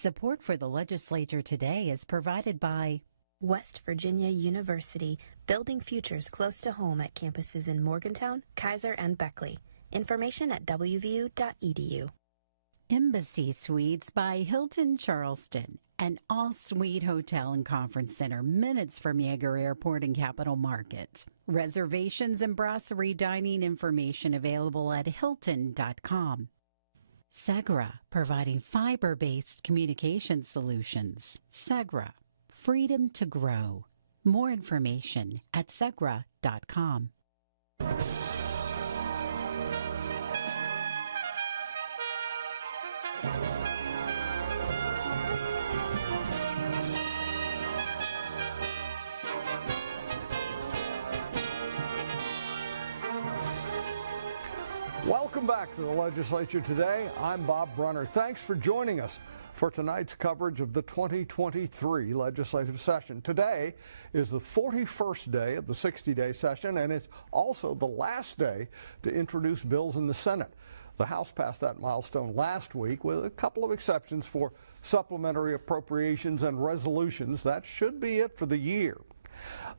Support for the Legislature today is provided by West Virginia University, building futures close to home at campuses in Morgantown, Kaiser, and Beckley. Information at wvu.edu. Embassy Suites by Hilton Charleston, an all-suite hotel and conference center minutes from Yeager Airport and Capital Market. Reservations and brasserie dining information available at hilton.com. Segra, providing fiber-based communication solutions. Segra, freedom to grow. More information at segra.com. Welcome back to the Legislature today. I'm Bob Brunner. Thanks for joining us for tonight's coverage of the 2023 legislative session. Today is the 41st day of the 60-day session, and it's also the last day to introduce bills in the Senate. The House passed that milestone last week with a couple of exceptions for supplementary appropriations and resolutions. That should be it for the year.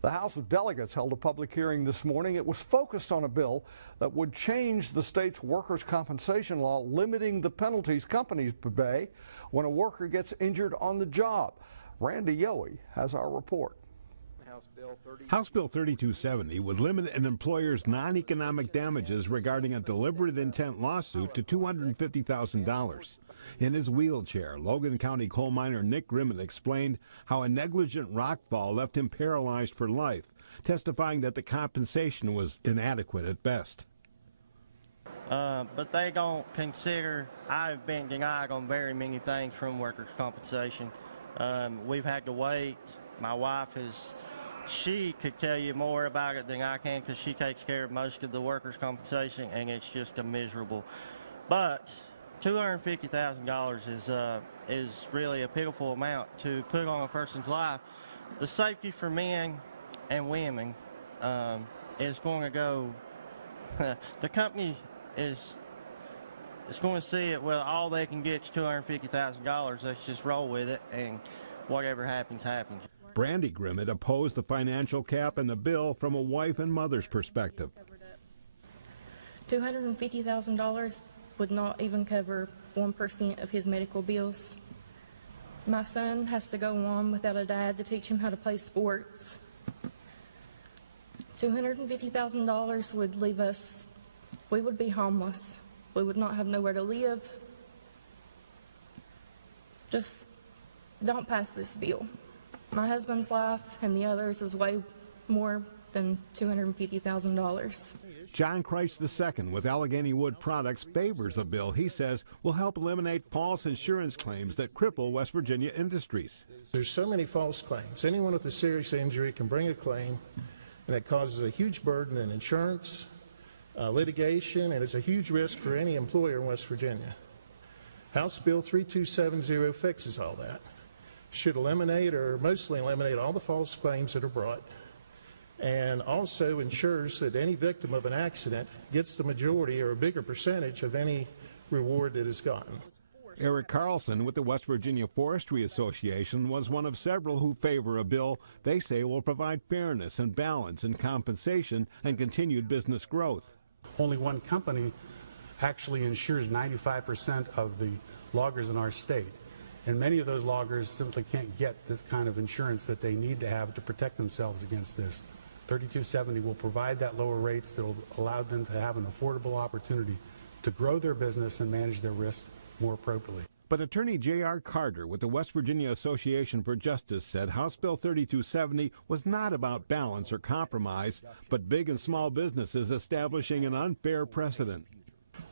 The House of Delegates held a public hearing this morning. It was focused on a bill that would change the state's workers' compensation law, limiting the penalties companies pay when a worker gets injured on the job. Randy Yohe has our report. House Bill 3270 would limit an employer's non-economic damages regarding a deliberate intent lawsuit to $250,000. In his wheelchair, Logan County coal miner Nick Grimmett explained how a negligent rock fall left him paralyzed for life, testifying that the compensation was inadequate at best. But they don't consider I've been denied on very many things from workers' compensation. We've had to wait. My wife she could tell you more about it than I can because she takes care of most of the workers' compensation, and it's just miserable. But $250,000 is really a pitiful amount to put on a person's life. The safety for men and women is going to go. The company is going to see it. Well, all they can get is $250,000. Let's just roll with it, and whatever happens, happens. Brandy Grimmett opposed the financial cap in the bill from a wife and mother's perspective. $250,000 would not even cover 1% of his medical bills. My son has to go on without a dad to teach him how to play sports. $250,000 would leave us, we would be homeless. We would not have nowhere to live. Just don't pass this bill. My husband's life and the others is way more than $250,000. John Christ II with Allegheny Wood Products favors a bill he says will help eliminate false insurance claims that cripple West Virginia industries. There's so many false claims. Anyone with a serious injury can bring a claim, and it causes a huge burden in insurance, litigation, and it's a huge risk for any employer in West Virginia. House Bill 3270 fixes all that. Should eliminate or mostly eliminate all the false claims that are brought, and also ensures that any victim of an accident gets the majority or a bigger percentage of any reward that is gotten. Eric Carlson with the West Virginia Forestry Association was one of several who favor a bill they say will provide fairness and balance in compensation and continued business growth. Only one company actually insures 95% of the loggers in our state. And many of those loggers simply can't get the kind of insurance that they need to have to protect themselves against this. 3270 will provide that lower rates that will allow them to have an affordable opportunity to grow their business and manage their risks more appropriately. But Attorney J.R. Carter with the West Virginia Association for Justice said House Bill 3270 was not about balance or compromise, but big and small businesses establishing an unfair precedent.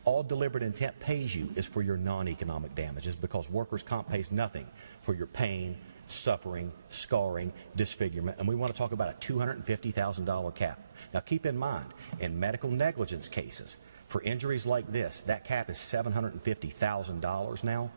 All deliberate intent pays you is for your non-economic damages, because workers' comp pays nothing for your pain, suffering, scarring, disfigurement, and we want to talk about a $250,000 cap. Now keep in mind, in medical negligence cases, for injuries like this, that cap is $750,000 now.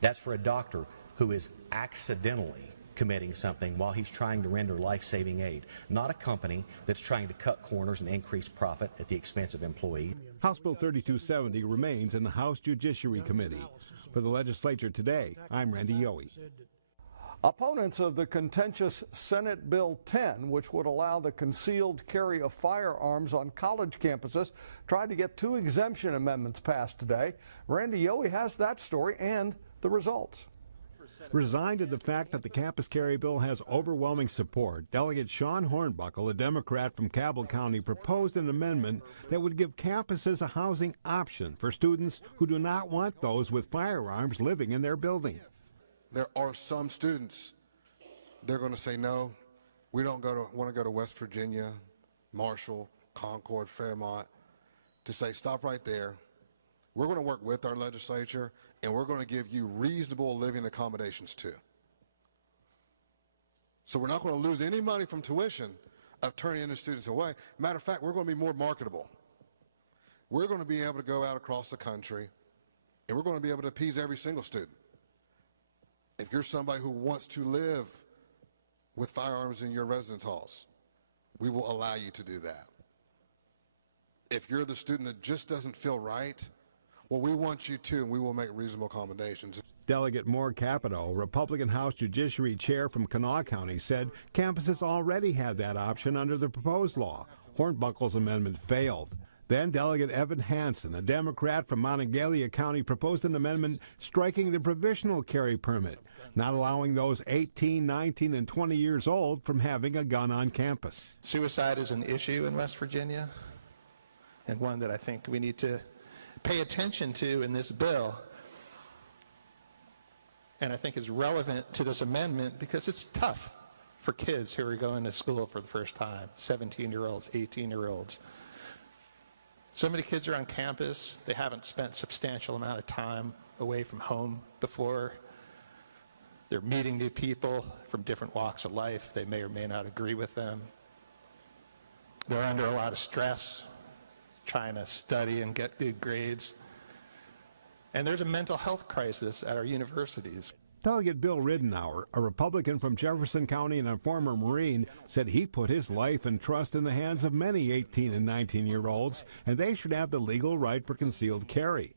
That's for a doctor who is accidentally committing something while he's trying to render life-saving aid, not a company that's trying to cut corners and increase profit at the expense of employees. House Bill 3270 remains in the House Judiciary Committee. For the legislature today, I'm Randy Yohe. Opponents of the contentious Senate Bill 10, which would allow the concealed carry of firearms on college campuses, tried to get 2 exemption amendments passed today. Randy Yohe has that story and the results. Resigned to the fact that the campus carry bill has overwhelming support, Delegate Sean Hornbuckle, a Democrat from Cabell County, proposed an amendment that would give campuses a housing option for students who do not want those with firearms living in their building. There are some students, they're going to say, no, we don't want to go to West Virginia, Marshall, Concord, Fairmont, to say, stop right there. We're going to work with our legislature, and we're going to give you reasonable living accommodations too. So we're not going to lose any money from tuition of turning any students away. Matter of fact, we're going to be more marketable. We're going to be able to go out across the country, and we're going to be able to appease every single student. If you're somebody who wants to live with firearms in your residence halls, we will allow you to do that. If you're the student that just doesn't feel right, well, we want you to, and we will make reasonable accommodations. Delegate Moore Capito, Republican House Judiciary Chair from Kanawha County, said campuses already had that option under the proposed law. Hornbuckle's amendment failed. Then Delegate Evan Hansen, a Democrat from Monongalia County, proposed an amendment striking the provisional carry permit, not allowing those 18, 19, and 20 years old from having a gun on campus. Suicide is an issue in West Virginia, and one that I think we need to pay attention to in this bill. And I think is relevant to this amendment because it's tough for kids who are going to school for the first time, 17-year-olds, 18-year-olds. So many kids are on campus. They haven't spent a substantial amount of time away from home before. They're meeting new people from different walks of life. They may or may not agree with them. They're under a lot of stress, trying to study and get good grades. And there's a mental health crisis at our universities. Delegate Bill Ridenour, a Republican from Jefferson County and a former Marine, said he put his life and trust in the hands of many 18 and 19-year-olds, and they should have the legal right for concealed carry.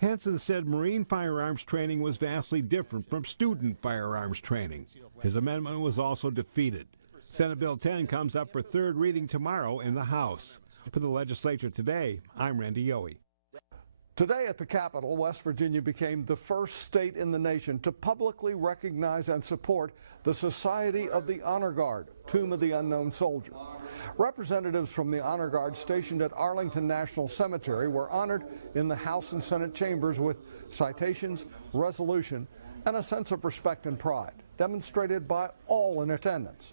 Hansen said Marine firearms training was vastly different from student firearms training. His amendment was also defeated. Senate Bill 10 comes up for third reading tomorrow in the House. For the legislature today, I'm Randy Yohe. Today at the Capitol, West Virginia became the first state in the nation to publicly recognize and support the Society of the Honor Guard, Tomb of the Unknown Soldier. Representatives from the Honor Guard stationed at Arlington National Cemetery were honored in the House and Senate chambers with citations, resolution, and a sense of respect and pride, demonstrated by all in attendance.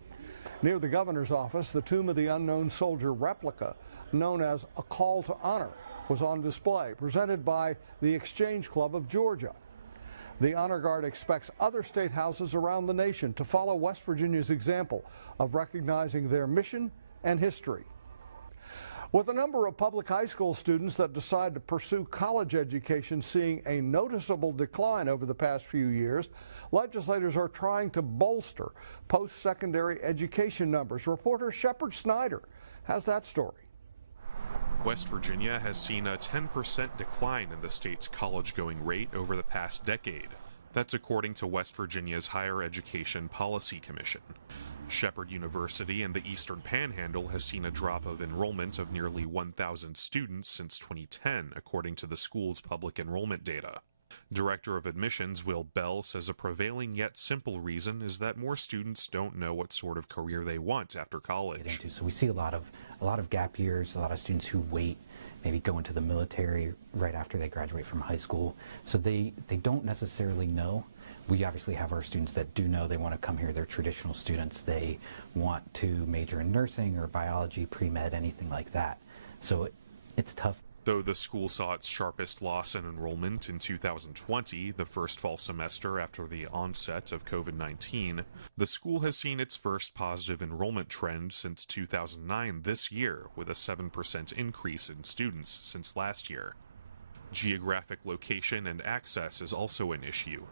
Near the governor's office, the Tomb of the Unknown Soldier replica, known as a Call to Honor, was on display, presented by the Exchange Club of Georgia. The Honor Guard expects other state houses around the nation to follow West Virginia's example of recognizing their mission and history. With a number of public high school students that decide to pursue college education seeing a noticeable decline over the past few years, legislators are trying to bolster post-secondary education numbers. Reporter Shepard Snyder has that story. West Virginia has seen a 10% decline in the state's college-going rate over the past decade. That's according to West Virginia's Higher Education Policy Commission. Shepherd University in the Eastern Panhandle has seen a drop of enrollment of nearly 1,000 students since 2010, according to the school's public enrollment data. Director of Admissions Will Bell says a prevailing yet simple reason is that more students don't know what sort of career they want after college. So we see a lot of gap years, a lot of students who wait, maybe go into the military right after they graduate from high school. So they don't necessarily know. We obviously have our students that do know they want to come here. They're traditional students. They want to major in nursing or biology, pre-med, anything like that. So it's tough. Though the school saw its sharpest loss in enrollment in 2020, the first fall semester after the onset of COVID-19, the school has seen its first positive enrollment trend since 2009 this year, with a 7% increase in students since last year. Geographic location and access is also an issue.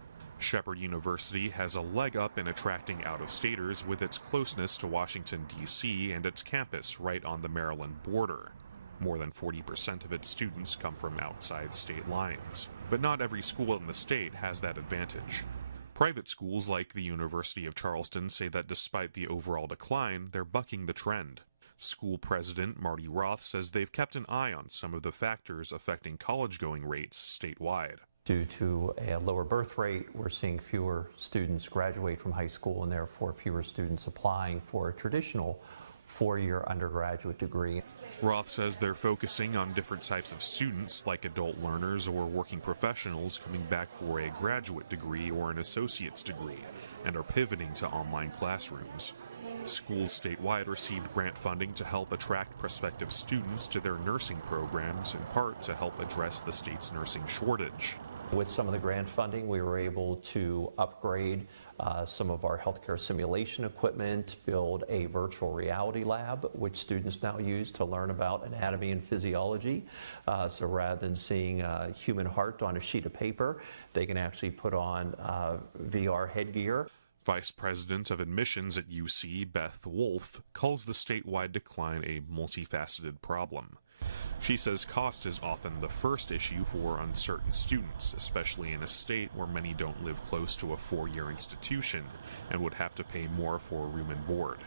Shepherd University has a leg up in attracting out-of-staters with its closeness to Washington, D.C. and its campus right on the Maryland border. More than 40% of its students come from outside state lines. But not every school in the state has that advantage. Private schools like the University of Charleston say that despite the overall decline, they're bucking the trend. School president Marty Roth says they've kept an eye on some of the factors affecting college-going rates statewide. Due to a lower birth rate, we're seeing fewer students graduate from high school and therefore fewer students applying for a traditional four-year undergraduate degree. Roth says they're focusing on different types of students, like adult learners or working professionals coming back for a graduate degree or an associate's degree, and are pivoting to online classrooms. Schools statewide received grant funding to help attract prospective students to their nursing programs, in part to help address the state's nursing shortage. With some of the grant funding, we were able to upgrade some of our healthcare simulation equipment, build a virtual reality lab, which students now use to learn about anatomy and physiology. So rather than seeing a human heart on a sheet of paper, they can actually put on VR headgear. Vice President of Admissions at UC, Beth Wolf, calls the statewide decline a multifaceted problem. She says cost is often the first issue for uncertain students, especially in a state where many don't live close to a four-year institution and would have to pay more for room and board.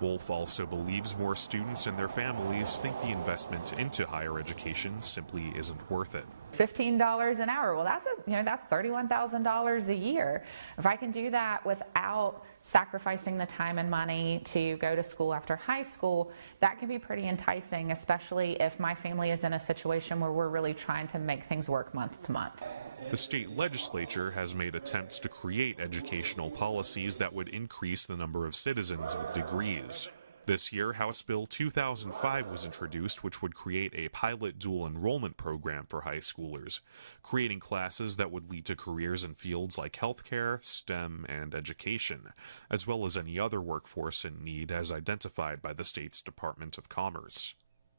Wolf also believes more students and their families think the investment into higher education simply isn't worth it. $15 an hour. Well, that's $31,000 a year. If I can do that without sacrificing the time and money to go to school after high school, that can be pretty enticing, especially if my family is in a situation where we're really trying to make things work month to month. The state legislature has made attempts to create educational policies that would increase the number of citizens with degrees. This year, House Bill 2005 was introduced, which would create a pilot dual enrollment program for high schoolers, creating classes that would lead to careers in fields like healthcare, STEM, and education, as well as any other workforce in need as identified by the state's Department of Commerce.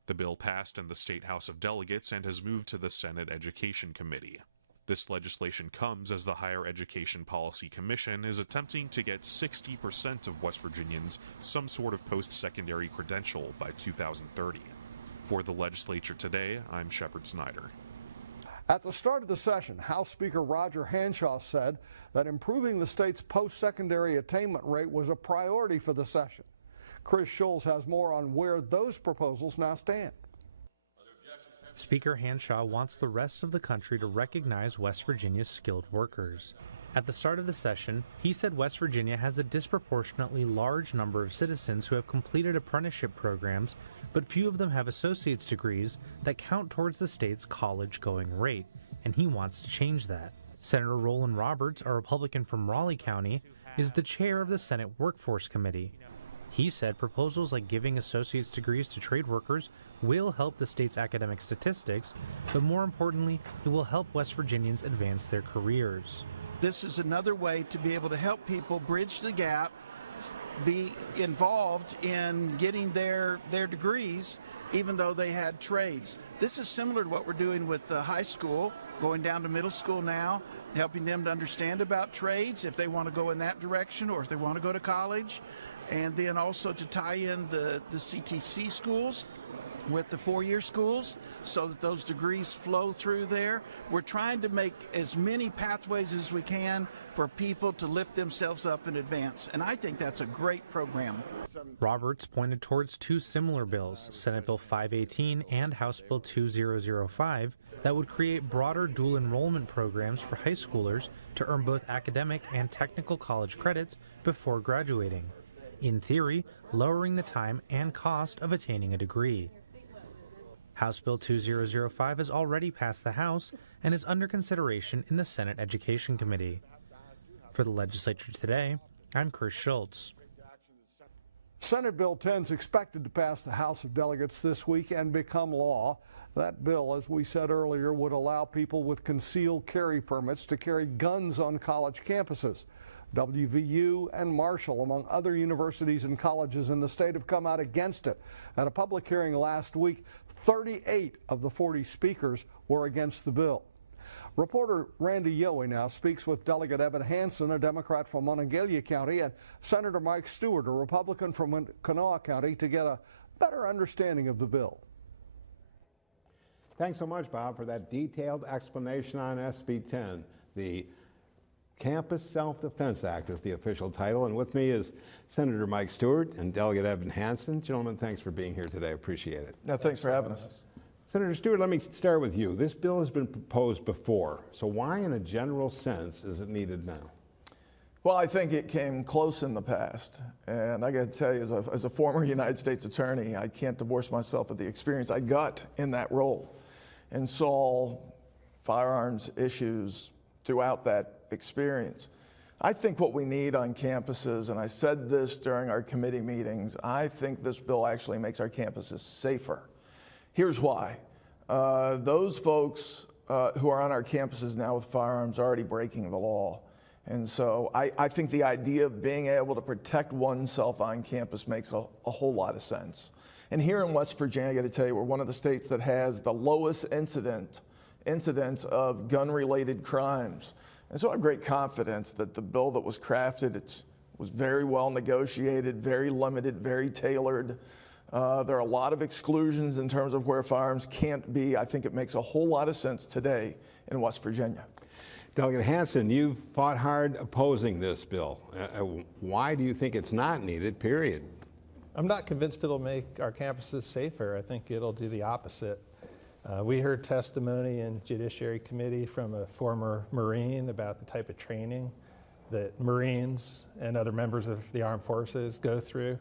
The bill passed in the State House of Delegates and has moved to the Senate Education Committee. This legislation comes as the Higher Education Policy Commission is attempting to get 60% of West Virginians some sort of post-secondary credential by 2030. For the legislature today, I'm Shepard Snyder. At the start of the session, House Speaker Roger Hanshaw said that improving the state's post-secondary attainment rate was a priority for the session. Chris Schulz has more on where those proposals now stand. Speaker Hanshaw wants the rest of the country to recognize West Virginia's skilled workers. At the start of the session, he said West Virginia has a disproportionately large number of citizens who have completed apprenticeship programs, but few of them have associate's degrees that count towards the state's college-going rate, and he wants to change that. Senator Roland Roberts, a Republican from Raleigh County, is the chair of the Senate Workforce Committee. He said proposals like giving associate's degrees to trade workers will help the state's academic statistics, but more importantly, it will help West Virginians advance their careers. This is another way to be able to help people bridge the gap, be involved in getting their degrees, even though they had trades. This is similar to what we're doing with the high school, going down to middle school now, helping them to understand about trades if they want to go in that direction or if they want to go to college, and then also to tie in the CTC schools with the four-year schools so that those degrees flow through there. We're trying to make as many pathways as we can for people to lift themselves up in advance, and I think that's a great program. Roberts pointed towards two similar bills, Senate Bill 518 and House Bill 2005, that would create broader dual enrollment programs for high schoolers to earn both academic and technical college credits before graduating. In theory, lowering the time and cost of attaining a degree. House Bill 2005 has already passed the House and is under consideration in the Senate Education Committee. For the legislature today, I'm Chris Schulz. Senate Bill 10 is expected to pass the House of Delegates this week and become law. That bill, as we said earlier, would allow people with concealed carry permits to carry guns on college campuses. WVU and Marshall, among other universities and colleges in the state, have come out against it. At a public hearing last week, 38 of the 40 speakers were against the bill. Reporter Randy Yohe now speaks with Delegate Evan Hansen, a Democrat from Monongalia County, and Senator Mike Stewart, a Republican from Kanawha County, to get a better understanding of the bill. Thanks so much, Bob, for that detailed explanation on SB 10. The Campus Self-Defense Act is the official title, and with me is Senator Mike Stewart and Delegate Evan Hansen. Gentlemen, thanks for being here today. Appreciate it. No, thanks for having us. Senator Stewart, let me start with you. This bill has been proposed before, so why in a general sense is it needed now? Well, I think it came close in the past, and I got to tell you, as a former United States attorney, I can't divorce myself of the experience I got in that role and saw firearms issues throughout that experience. I think what we need on campuses, and I said this during our committee meetings, I think this bill actually makes our campuses safer. Here's why. Those folks who are on our campuses now with firearms are already breaking the law. And so I think the idea of being able to protect oneself on campus makes a whole lot of sense. And here in West Virginia, I got to tell you, we're one of the states that has the lowest incidence of gun-related crimes. And so I have great confidence that the bill that was crafted, it was very well negotiated, very limited, very tailored. There are a lot of exclusions in terms of where firearms can't be. I think it makes a whole lot of sense today in West Virginia. Delegate Hansen, you've fought hard opposing this bill. Why do you think it's not needed, period? I'm not convinced it'll make our campuses safer. I think it'll do the opposite. We heard testimony in Judiciary Committee from a former Marine about the type of training that Marines and other members of the armed forces go through,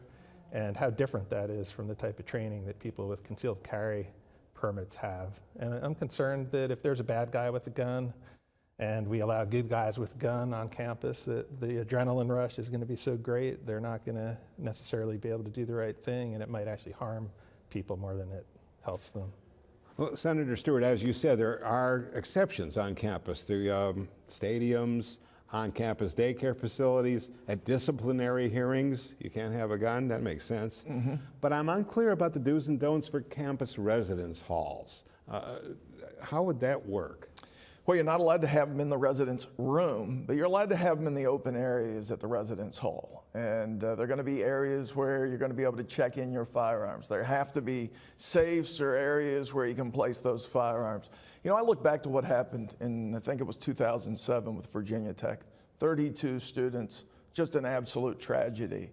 and how different that is from the type of training that people with concealed carry permits have. And I'm concerned that if there's a bad guy with a gun and we allow good guys with a gun on campus, that the adrenaline rush is going to be so great, they're not going to necessarily be able to do the right thing, and it might actually harm people more than it helps them. Well, Senator Stewart, as you said, there are exceptions on campus through stadiums, on-campus daycare facilities, at disciplinary hearings. You can't have a gun, that makes sense. Mm-hmm. But I'm unclear about the do's and don'ts for campus residence halls. How would that work? Well, you're not allowed to have them in the residence room, but you're allowed to have them in the open areas at the residence hall. And there are going to be areas where you're going to be able to check in your firearms. There have to be safes or areas where you can place those firearms. You know, I look back to what happened in, I think it was 2007 with Virginia Tech. 32 students, just an absolute tragedy.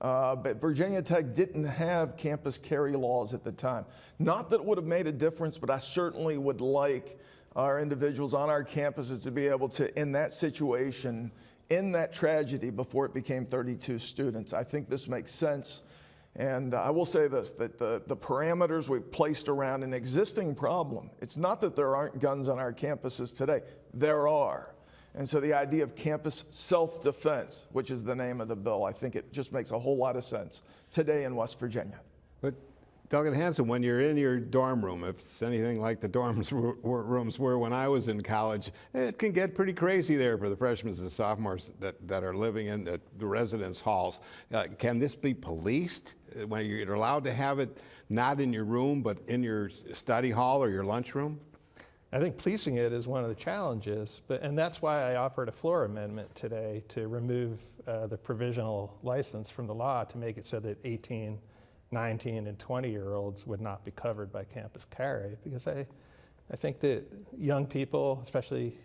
But Virginia Tech didn't have campus carry laws at the time. Not that it would have made a difference, but I certainly would like our individuals on our campuses to be able to, in that situation, in that tragedy before it became 32 students. I think this makes sense. And I will say this, that the parameters we've placed around an existing problem, it's not that there aren't guns on our campuses today, there are. And so the idea of campus self-defense, which is the name of the bill, I think it just makes a whole lot of sense today in West Virginia. But Delegate Hansen, when you're in your dorm room, if it's anything like the dorms rooms were when I was in college, it can get pretty crazy there for the freshmen and sophomores that are living in the residence halls. Can this be policed when you're allowed to have it not in your room but in your study hall or your lunchroom? I think policing it is one of the challenges, and that's why I offered a floor amendment today to remove the provisional license from the law to make it so that 18, 19, and 20-year-olds would not be covered by campus carry, because I think that young people, especially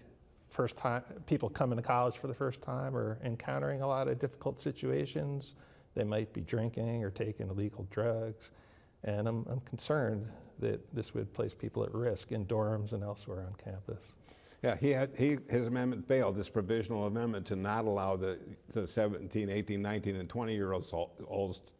people coming to college for the first time, are encountering a lot of difficult situations. They might be drinking or taking illegal drugs, and I'm concerned that this would place people at risk in dorms and elsewhere on campus. Yeah, his amendment failed, this provisional amendment, to not allow the 17, 18, 19, and 20-year-olds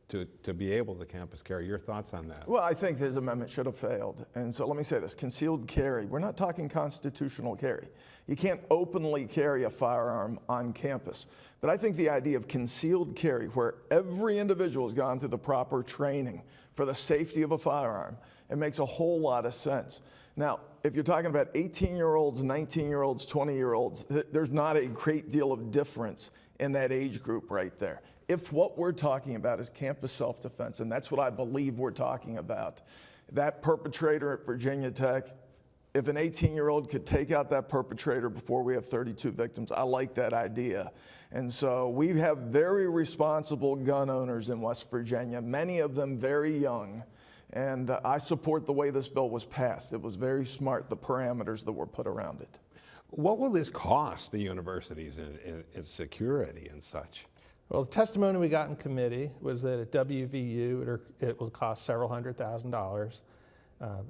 to be able to campus carry. Your thoughts on that? Well, I think his amendment should have failed. And so let me say this, concealed carry. We're not talking constitutional carry. You can't openly carry a firearm on campus. But I think the idea of concealed carry, where every individual has gone through the proper training for the safety of a firearm, it makes a whole lot of sense. Now, if you're talking about 18-year-olds, 19-year-olds, 20-year-olds, there's not a great deal of difference in that age group right there. If what we're talking about is campus self-defense, and that's what I believe we're talking about, that perpetrator at Virginia Tech, If an 18-year-old could take out that perpetrator before we have 32 victims, I like that idea. And so we have very responsible gun owners in West Virginia, many of them very young. And I support the way this bill was passed. It was very smart, the parameters that were put around it. What will this cost the universities in security and such? Well, the testimony we got in committee was that at WVU it will cost several $100,000.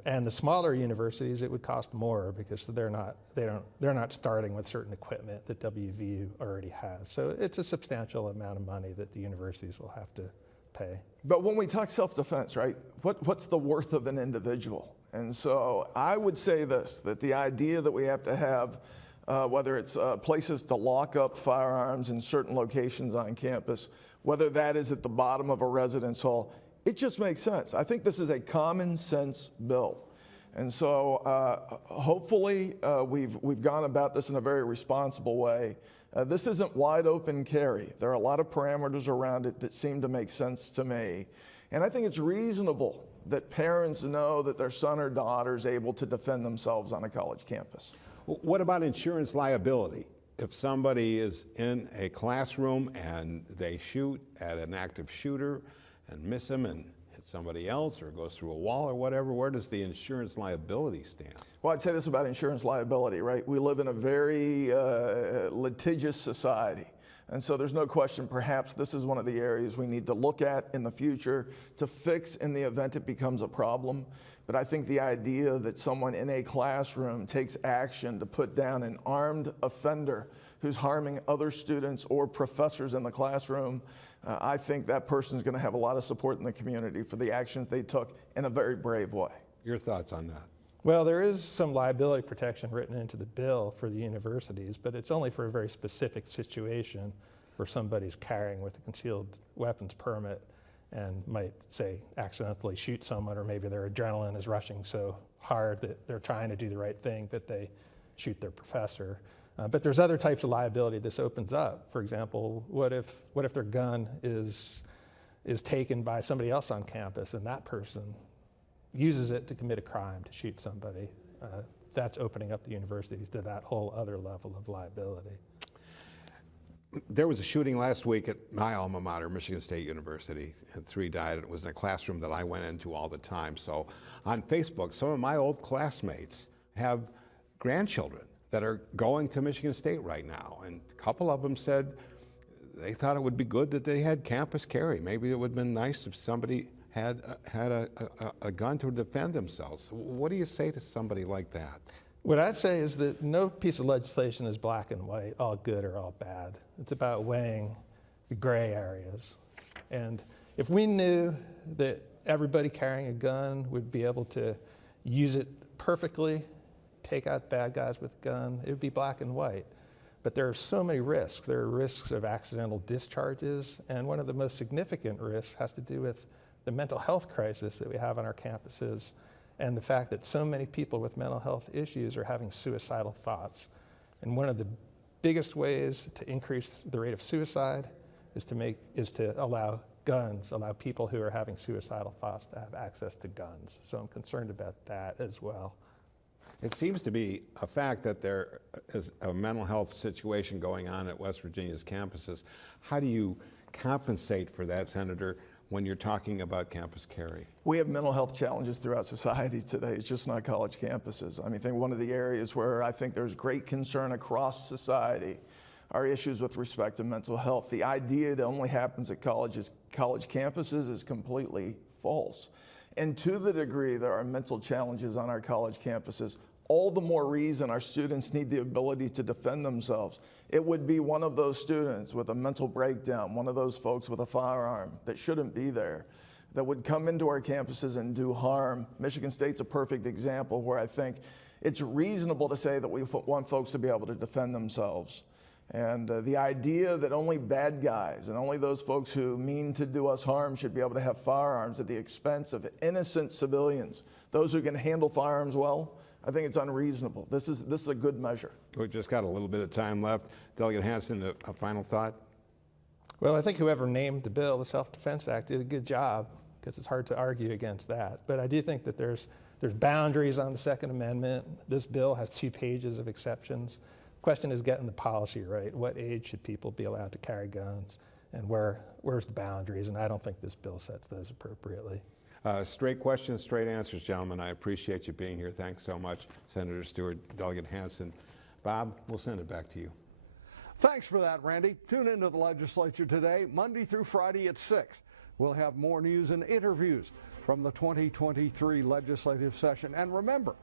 And the smaller universities, it would cost more because they're not starting with certain equipment that WVU already has. So it's a substantial amount of money that the universities will have to pay. But when we talk self-defense, right, what's the worth of an individual? And so I would say this, that the idea that we have to have, whether it's places to lock up firearms in certain locations on campus, whether that is at the bottom of a residence hall, it just makes sense. I think this is a common sense bill. And so hopefully we've gone about this in a very responsible way. This isn't wide open carry. There are a lot of parameters around it that seem to make sense to me. And I think it's reasonable that parents know that their son or daughter is able to defend themselves on a college campus. What about insurance liability? If somebody is in a classroom and they shoot at an active shooter and miss him and hit somebody else or goes through a wall or whatever, where does the insurance liability stand? Well, I'd say this about insurance liability, right? We live in a very litigious society. And so there's no question, perhaps this is one of the areas we need to look at in the future to fix in the event it becomes a problem. But I think the idea that someone in a classroom takes action to put down an armed offender who's harming other students or professors in the classroom, I think that person is going to have a lot of support in the community for the actions they took in a very brave way. Your thoughts on that? Well, there is some liability protection written into the bill for the universities, but it's only for a very specific situation where somebody's carrying with a concealed weapons permit and might, say, accidentally shoot someone, or maybe their adrenaline is rushing so hard that they're trying to do the right thing that they shoot their professor. But there's other types of liability this opens up. For example, what if their gun is taken by somebody else on campus and that person uses it to commit a crime, to shoot somebody? That's opening up the universities to that whole other level of liability. There was a shooting last week at my alma mater, Michigan State University, and 3 died. It was in a classroom that I went into all the time. So on Facebook, some of my old classmates have grandchildren that are going to Michigan State right now. And a couple of them said they thought it would be good that they had campus carry. Maybe it would have been nice if somebody had a gun to defend themselves. What do you say to somebody like that? What I say is that no piece of legislation is black and white, all good or all bad. It's about weighing the gray areas. And if we knew that everybody carrying a gun would be able to use it perfectly, take out bad guys with a gun, it would be black and white. But there are so many risks. There are risks of accidental discharges, and one of the most significant risks has to do with the mental health crisis that we have on our campuses, and the fact that so many people with mental health issues are having suicidal thoughts. And one of the biggest ways to increase the rate of suicide is to allow people who are having suicidal thoughts to have access to guns. So I'm concerned about that as well. It seems to be a fact that there is a mental health situation going on at West Virginia's campuses. How do you compensate for that, Senator, when you're talking about campus carry? We have mental health challenges throughout society today. It's just not college campuses. I mean, I think one of the areas where I think there's great concern across society are issues with respect to mental health. The idea it only happens at college campuses is completely false. And to the degree there are mental challenges on our college campuses, all the more reason our students need the ability to defend themselves. It would be one of those students with a mental breakdown, one of those folks with a firearm that shouldn't be there, that would come into our campuses and do harm. Michigan State's a perfect example where I think it's reasonable to say that we want folks to be able to defend themselves. And the idea that only bad guys and only those folks who mean to do us harm should be able to have firearms at the expense of innocent civilians, those who can handle firearms well, I think it's unreasonable. This is a good measure. We've just got a little bit of time left. Delegate Hansen, a final thought? Well, I think whoever named the bill, the Self-Defense Act, did a good job, because it's hard to argue against that. But I do think that there's There's boundaries on the Second Amendment. This bill has 2 pages of exceptions. The question is getting the policy right. What age should people be allowed to carry guns? And where's the boundaries? And I don't think this bill sets those appropriately. Straight questions, straight answers, gentlemen. I appreciate you being here. Thanks so much, Senator Stewart, Delegate Hansen. Bob, we'll send it back to you. Thanks for that, Randy. Tune into the legislature today, Monday through Friday at 6. We'll have more news and interviews from the 2023 legislative session. And remember,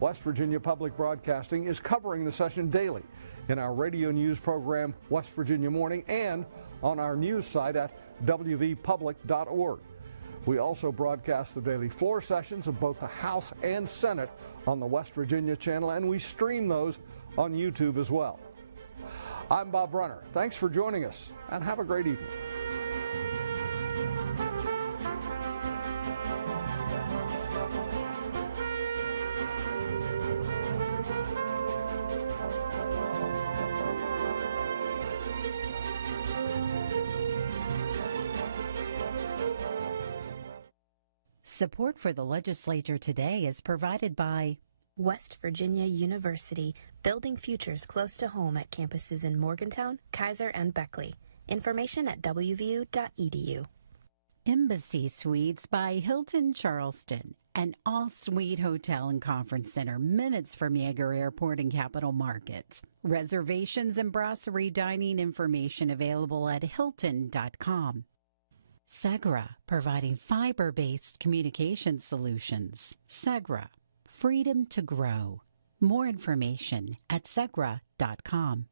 West Virginia Public Broadcasting is covering the session daily in our radio news program, West Virginia Morning, and on our news site at wvpublic.org. We also broadcast the daily floor sessions of both the House and Senate on the West Virginia channel, and we stream those on YouTube as well. I'm Bob Brunner. Thanks for joining us, and have a great evening. Support for the legislature today is provided by West Virginia University, building futures close to home at campuses in Morgantown, Kaiser, and Beckley. Information at wvu.edu. Embassy Suites by Hilton Charleston, an all-suite hotel and conference center minutes from Yeager Airport and Capital Market. Reservations and brasserie dining information available at hilton.com. Segra, providing fiber-based communication solutions. Segra, freedom to grow. More information at segra.com.